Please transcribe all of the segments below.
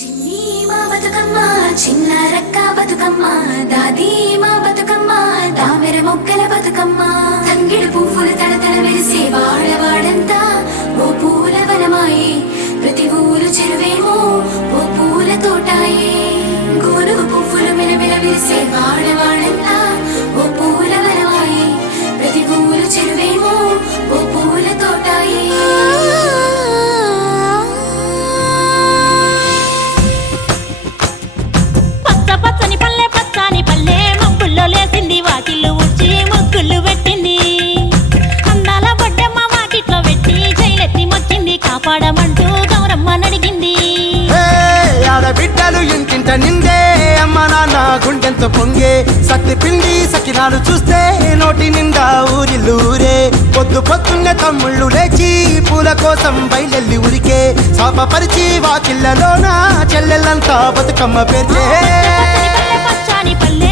చిన్ని మా బతుకమ్మ చిన్నారక్క బతుకమ్మ దాది మా బతుకమ్మ దామెర మొక్కల బతుకమ్మ తంగిడు పువ్వులు తడతడ మెరిసే వాడవాడంతా ఓ పూల వనమాయే ప్రతి ఊరు చెరువేమో ఓ పూల తోటాయే గోనుగు పువ్వులు మెలమెల మెరిసే వాడవాడంతా ఓ పూల వనమాయే ప్రతి ఊరు చెరువేమో ఓ పూల తోటాయే లేసింది వాకిళ్ళు ఊడ్చి ముగ్గులు పెట్టింది అందాల బొడ్డమ్మ వాకిట్లో పెట్టి జైలెత్తి మొక్కింది కాపాడమంటూ గౌరమ్మ నడిగింది ఆడబిడ్డలు ఇంటింట నిందే అమ్మ నాన్న గుండెంతో పొంగే సత్తి పిండి సకినాలు చూస్తే నోటి నిండా ఊరిల్లూరే పొద్దు పొద్దున్నే తమ్ముళ్ళు లేచి పూల కోసం బయలెల్లి ఉరికే శాపపరిచి వాకిళ్ళలోన చెల్లెళ్ళంతా బతుకమ్మ పేర్చే పచ్చాని పల్లె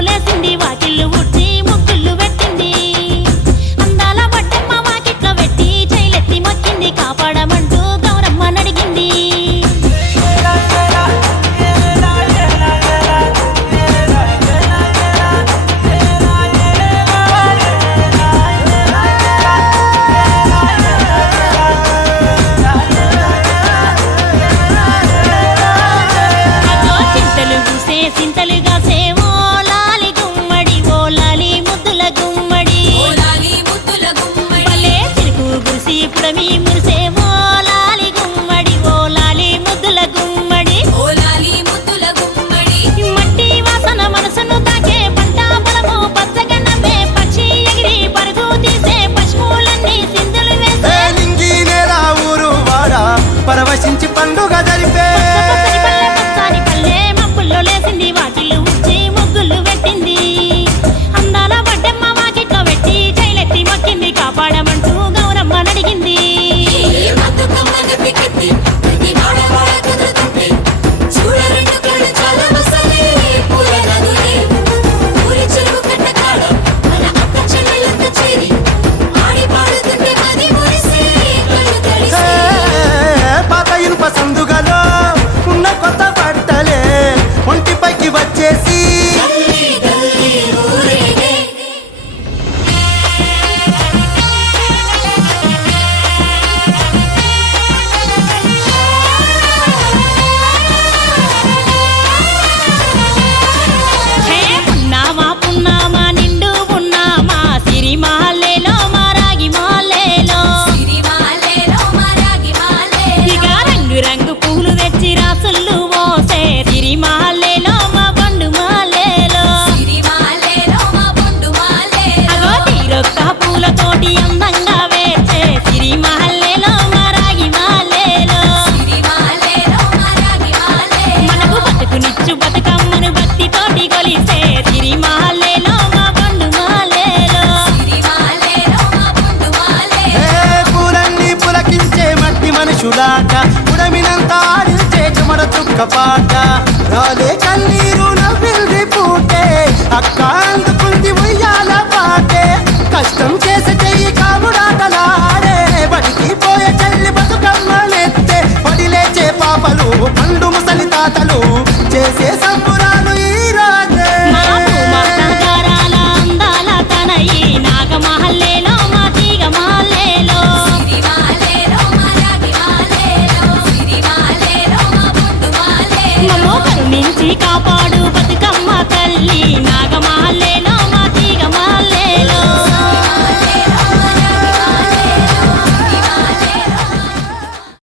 లేసింది వాకిళ్ళు ఊడ్చి ముగ్గులు పెట్టింది అందాల బొడ్డమ్మ వాకిట్లో పెట్టి జైలెత్తి మొక్కింది కాపాడమంటూ గౌరమ్మ నడిగింది చింతలు పూసే సింతలుగా సేవో పుడమి మురిసే ఓలాలి గుమ్మడి ఓలాలి ముద్దుల గుమ్మడి ఓలాలి ముద్దుల గుమ్మడి మట్టి వాసన మనసును తాకే పంట పొలము పచ్చగా నవ్వే పక్షి ఎగిరి పరుగు తీసే పశువులన్నీ సింధులు వేసే నింగి నేల ఊరు వాడ పరవశించి పండుగ జరిపే పచ్చని పల్లె మబ్బుల్లో లేసింది వాకిళ్ళు ఊడ్చి ముగ్గులు పెట్టింది అందాల బొడ్డమ్మ వాకిట్లో పెట్టి జైలెత్తి మొక్కింది కాపాడమంటూ గౌరమ్మ నడిగింది పాత ఇనుప సందుగలో ఉన్న కొత్త బట్టలే ఒంటిపైకి వచ్చేసి రంగు పూలు తెచ్చి రాసులు మోసే సిరిమాలేలో మా బండు మాలేలో అగో తీరొక్క పూలతోటి అందంగా వేచే సిరిమాలేలో మా రాగి మాలేలో మనకు బతుకునిచ్చు బతుకమ్మను భక్తితోటి కొలిసే సిరిమాలేలో మా బండు మాలేలో పూలన్నీ పులకించే మట్టి మనుషులాట ఉడమినంత ఆడించే చెమడ చుక్క పాట రాలే కన్నీరు నవ్వింది పూటే అక్క అందుకుంది ఉయ్యాల పాటే కష్టం చేసే చెయ్యి కాముడాటలాడే బడికి పోయే చెల్లి బతుకమ్మనెత్తే పడి లేచే పాపలు పండు ముసలి తాతలు చేసే సంబురాలు ఈ రోజే అందాల తనయి నాగమహల్లేలో మా తీగ మహల్లేలో మమ్మో కరుణించి కాపాడు